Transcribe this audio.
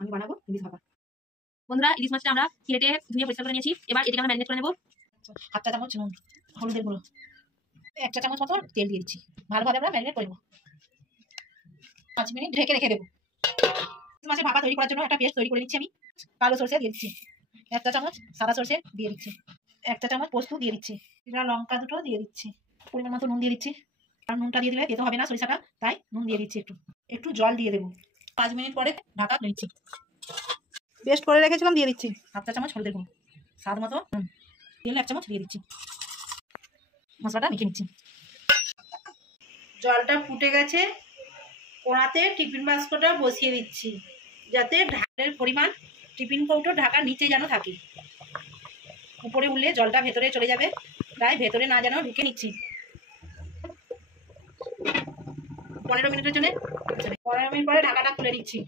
আমি বানাবো ইলিশ ভাপা। বন্ধুরা, ইলিশ মাছটা আমরা কেটে ধুয়ে পরিষ্কার করে নিয়েছি। এবার এটাকে আমরা ম্যারিনেট করে নেবো। 1/2 চা চামচ নুন, হলুদের গুঁড়ো, 1 চা চামচ মতো তেল দিয়ে দিচ্ছি। ভালোভাবে আমরা ম্যারিনেট করে নেবো। 5 মিনিট ঢেকে রেখে দেবো। মাছের ভাপা তৈরি করার জন্য একটা পেস্ট তৈরি করে নিচ্ছি। আমি কালো সরষে দিয়ে দিচ্ছি, 1 চা চামচ সাদা সরষে দিয়ে দিচ্ছি, 1 চা চামচ পোস্ত দিয়ে দিচ্ছি, জিরা লঙ্কা দুটো দিয়ে দিচ্ছি, পরিমাণ মতো নুন দিয়ে দিচ্ছি। আর নুনটা দিয়ে দিলে তেতো হবে না সরিষাটা, তাই নুন দিয়ে দিচ্ছি। একটু জল দিয়ে দেবো। 5 মিনিট পরে ঢাকা দিচ্ছি। পেস্ট করে রেখেছিলাম দিয়ে দিচ্ছি। 1/2 চা চামচ হলুদের গুঁড়ো, স্বাদ মতো তেল 1 চামচ দিয়ে দিচ্ছি। মশলাটা মেখে নিচ্ছি। জলটা ফুটে গেছে, কড়াতে টিফিন বাস্কটা বসিয়ে দিচ্ছি, যাতে ঢাকের পরিমাণ টিফিন কৌটো ঢাকার নিচে যেন থাকে। উপরে উঠলে জলটা ভেতরে চলে যাবে, তাই ভেতরে না যেন ঢুকে নিচ্ছি। 15 মিনিটের জন্য 15 মিনিট পরে ঢাকাটা খুলে নিচ্ছি।